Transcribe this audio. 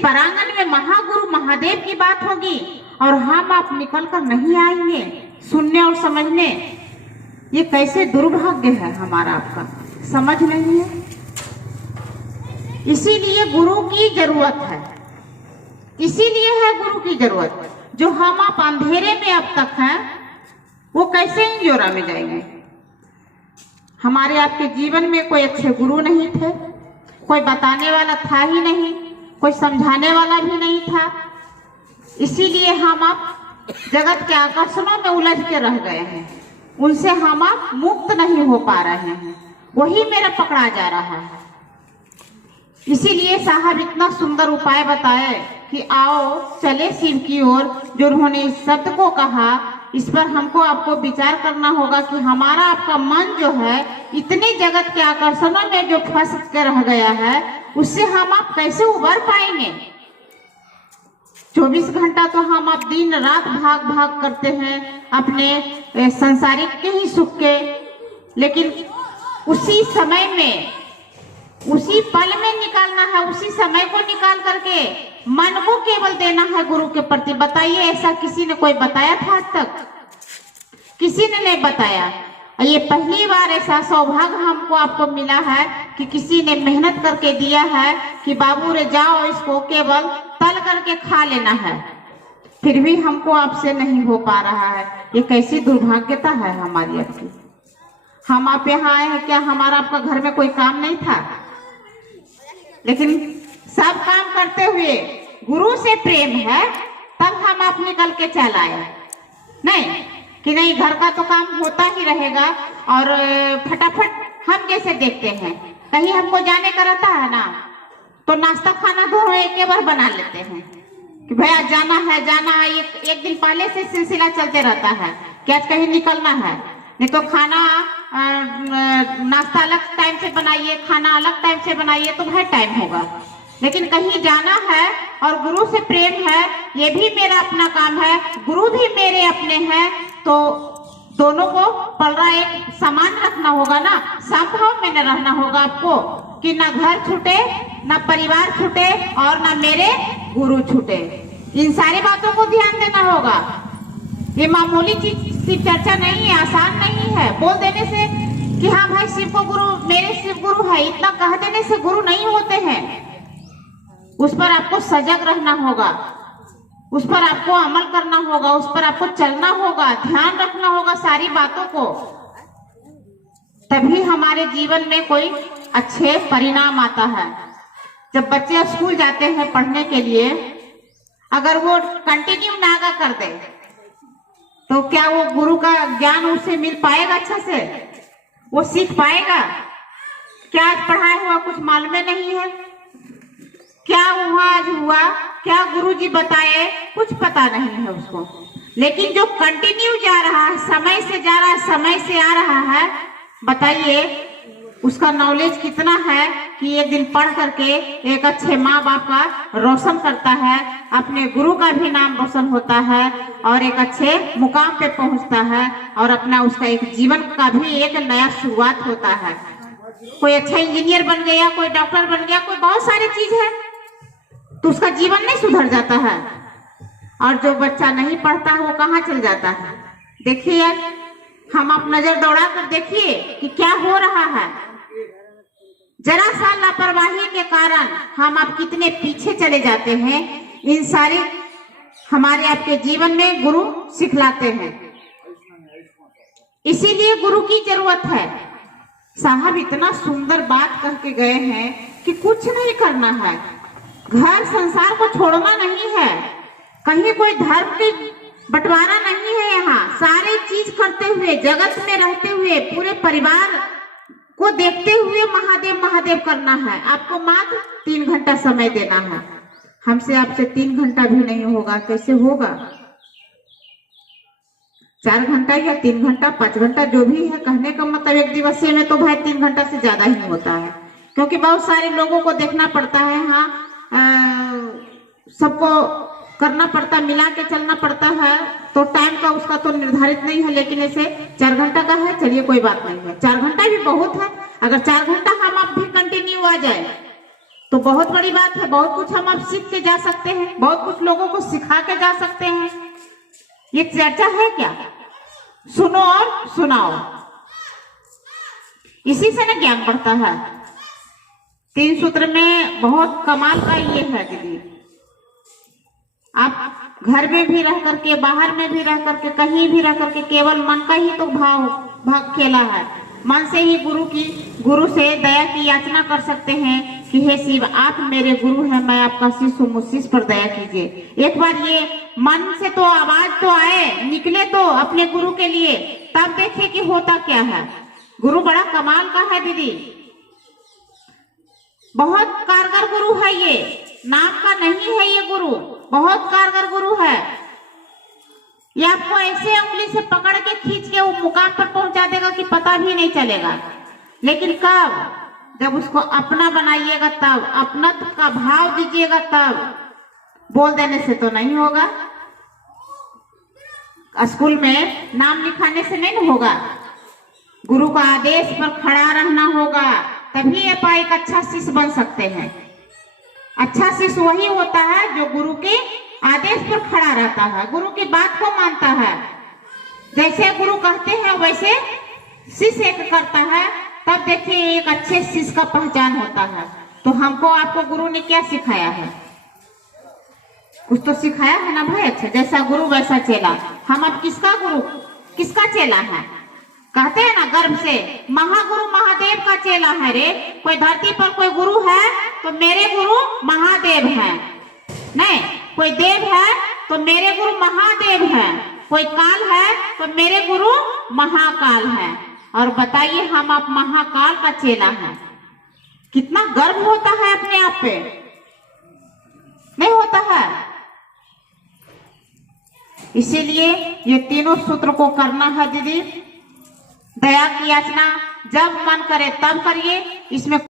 प्रांगण में महागुरु महादेव की बात होगी और हम आप निकल कर नहीं आएंगे सुनने और समझने। ये कैसे दुर्भाग्य है हमारा, आपका समझ नहीं है। इसीलिए गुरु की जरूरत है, इसीलिए है गुरु की जरूरत। जो हम आप अंधेरे में अब तक हैं वो कैसे इंजोरा में जाएंगे। हमारे आपके जीवन में कोई अच्छे गुरु नहीं थे, कोई बताने वाला था ही नहीं, कोई समझाने वाला भी नहीं था। इसीलिए हम आप जगत के आकर्षणों में उलझ के रह गए हैं, उनसे हम आप मुक्त नहीं हो पा रहे हैं, वही मेरा पकड़ा जा रहा है। इसीलिए साहब इतना सुंदर उपाय बताए कि आओ चले शिव की ओर। जो उन्होंने इस शब्द को कहा, इस पर हमको आपको विचार करना होगा कि हमारा आपका मन जो है इतने जगत के आकर्षणों में जो फंस के रह गया है, उससे हम आप कैसे उबर पाएंगे। 24 घंटा तो हम आप दिन रात भाग भाग करते हैं अपने संसारिक के ही सुख के, लेकिन उसी समय में, उसी पल में निकालना है, उसी समय को निकाल करके मन को केवल देना है गुरु के प्रति। बताइए ऐसा किसी ने कोई बताया था आज तक? किसी ने नहीं बताया। ये पहली बार ऐसा सौभाग्य हमको आपको मिला है कि किसी ने मेहनत करके दिया है कि बाबू रे जाओ इसको केवल तल करके खा लेना है, फिर भी हमको आपसे नहीं हो पा रहा है। ये कैसी दुर्भाग्यता है हमारी आपकी। हम आप यहाँ आए हैं, क्या हमारा आपका घर में कोई काम नहीं था? लेकिन सब काम करते हुए गुरु से प्रेम है तब हम आप निकल के चल आए, नहीं कि नहीं घर का तो काम होता ही रहेगा और फटाफट हम जैसे देखते हैं। कहीं हमको जाने का रहता है ना तो नाश्ता खाना दोनों एक बार बना लेते हैं कि भैया जाना है जाना है। एक दिन पहले से सिलसिला चलते रहता है कि आज कहीं निकलना है, नहीं तो खाना नाश्ता अलग टाइम से बनाइए, खाना अलग टाइम से बनाइए तो भाई टाइम होगा। लेकिन कहीं जाना है और गुरु से प्रेम है, ये भी मेरा अपना काम है, गुरु भी मेरे अपने हैं, तो दोनों को पलड़ा एक समान रखना होगा ना, समभाव में न रहना होगा आपको कि ना घर छूटे, ना परिवार छूटे और ना मेरे गुरु छूटे। इन सारी बातों को ध्यान देना होगा। ये मामूली चीज सिर्फ चर्चा नहीं है, आसान नहीं है। बोल देने से कि हाँ भाई शिव को गुरु, मेरे शिव गुरु है, इतना कह देने से गुरु नहीं होते हैं। उस पर आपको सजग रहना होगा, उस पर आपको अमल करना होगा, उस पर आपको चलना होगा, ध्यान रखना होगा सारी बातों को, तभी हमारे जीवन में कोई अच्छे परिणाम आता है। जब बच्चे स्कूल जाते हैं पढ़ने के लिए, अगर वो कंटिन्यू नागा कर दे तो क्या वो गुरु का ज्ञान उसे मिल पाएगा? अच्छा से वो सीख पाएगा? क्या आज पढ़ाया हुआ कुछ मालूम नहीं है, क्या हुआ आज हुआ, क्या गुरुजी बताए कुछ पता नहीं है उसको। लेकिन जो कंटिन्यू जा रहा है, समय से जा रहा है, समय से आ रहा है, बताइए उसका नॉलेज कितना है कि एक दिन पढ़ करके एक अच्छे माँ बाप का रोशन करता है, अपने गुरु का भी नाम रोशन होता है और एक अच्छे मुकाम पे पहुंचता है और अपना उसका एक जीवन का भी एक नया शुरुआत होता है। कोई अच्छा इंजीनियर बन गया, कोई डॉक्टर बन गया, कोई बहुत सारी चीज है, तो उसका जीवन नहीं सुधर जाता है। और जो बच्चा नहीं पढ़ता है वो कहाँ चल जाता है? देखिए यार, हम आप नजर दौड़ा कर देखिए कि क्या हो रहा है। जरा सा लापरवाही के कारण हम आप कितने पीछे चले जाते हैं। इन सारे हमारे आपके जीवन में गुरु सिखलाते हैं, इसीलिए गुरु की जरूरत है। साहब इतना सुंदर बात कह के गए हैं कि कुछ नहीं करना है, घर संसार को छोड़ना नहीं है, कहीं कोई धर्म की बंटवारा नहीं है। यहाँ सारे चीज करते हुए, जगत में रहते हुए, पूरे परिवार को देखते हुए महादेव महादेव करना है। आपको मात्र 3 घंटा समय देना है। हमसे आपसे 3 घंटा भी नहीं होगा, कैसे होगा? 4 घंटा या 3 घंटा 5 घंटा जो भी है, कहने का मतलब एक दिवसीय में तो भाई 3 घंटा से ज्यादा ही होता है, क्योंकि बहुत सारे लोगों को देखना पड़ता है। हाँ सबको करना पड़ता, मिला के चलना पड़ता है, तो टाइम का उसका तो निर्धारित नहीं है। लेकिन ऐसे 4 घंटा का है, चलिए कोई बात नहीं है, 4 घंटा भी बहुत है। अगर 4 घंटा हम आप भी कंटिन्यू आ जाए तो बहुत बड़ी बात है। बहुत कुछ हम अब सीख के जा सकते हैं, बहुत कुछ लोगों को सिखा के जा सकते हैं। ये चर्चा है क्या? सुनो और सुनाओ, इसी से ना ज्ञान बढ़ता है। 3 सूत्र में बहुत कमाल का ये है दीदी, आप घर में भी रह करके, बाहर में भी रह करके, कहीं भी रह करके केवल मन का ही तो भाग खेला है। मन से ही गुरु से दया की याचना कर सकते हैं कि हे शिव, आप मेरे गुरु हैं, मैं आपका शिष्य हूँ, मुझ शिष्य पर दया कीजिए। एक बार ये मन से तो आवाज तो आए, निकले तो अपने गुरु के लिए, तब देखे कि होता क्या है। गुरु बड़ा कमाल का है दीदी, बहुत कारगर गुरु है ये, नाम का नहीं है ये गुरु, बहुत कारगर गुरु है। ये आपको ऐसे उंगली से पकड़ के खींच के वो मुकाम पर पहुंचा देगा कि पता भी नहीं चलेगा। लेकिन कब? जब उसको अपना बनाइएगा तब, अपना का भाव दीजिएगा तब। बोल देने से तो नहीं होगा, स्कूल में नाम लिखाने से नहीं होगा, गुरु का आदेश पर खड़ा रहना होगा, तभी आप एक अच्छा शिष्य बन सकते हैं। अच्छा शिष्य वही होता है जो गुरु के आदेश पर खड़ा रहता है, गुरु की बात को मानता है। जैसे गुरु कहते हैं वैसे शिष्य एक करता है, तब देखिए एक अच्छे शिष्य का पहचान होता है। तो हमको आपको गुरु ने क्या सिखाया है? कुछ तो सिखाया है ना भाई। अच्छा, जैसा गुरु वैसा चेला। हम अब किसका गुरु, किसका चेला है? कहते हैं ना गर्व से, महागुरु महादेव का चेला है रे। कोई धरती पर कोई गुरु है तो मेरे गुरु महादेव है, नहीं कोई देव है तो मेरे गुरु महादेव है, कोई काल है तो मेरे गुरु महाकाल है। और बताइए हम आप महाकाल का चेला है, कितना गर्व होता है अपने आप पे, नहीं होता है? इसीलिए ये तीनों सूत्र को करना है दीदी। दया की याचना जब मन करे तब करिए, इसमें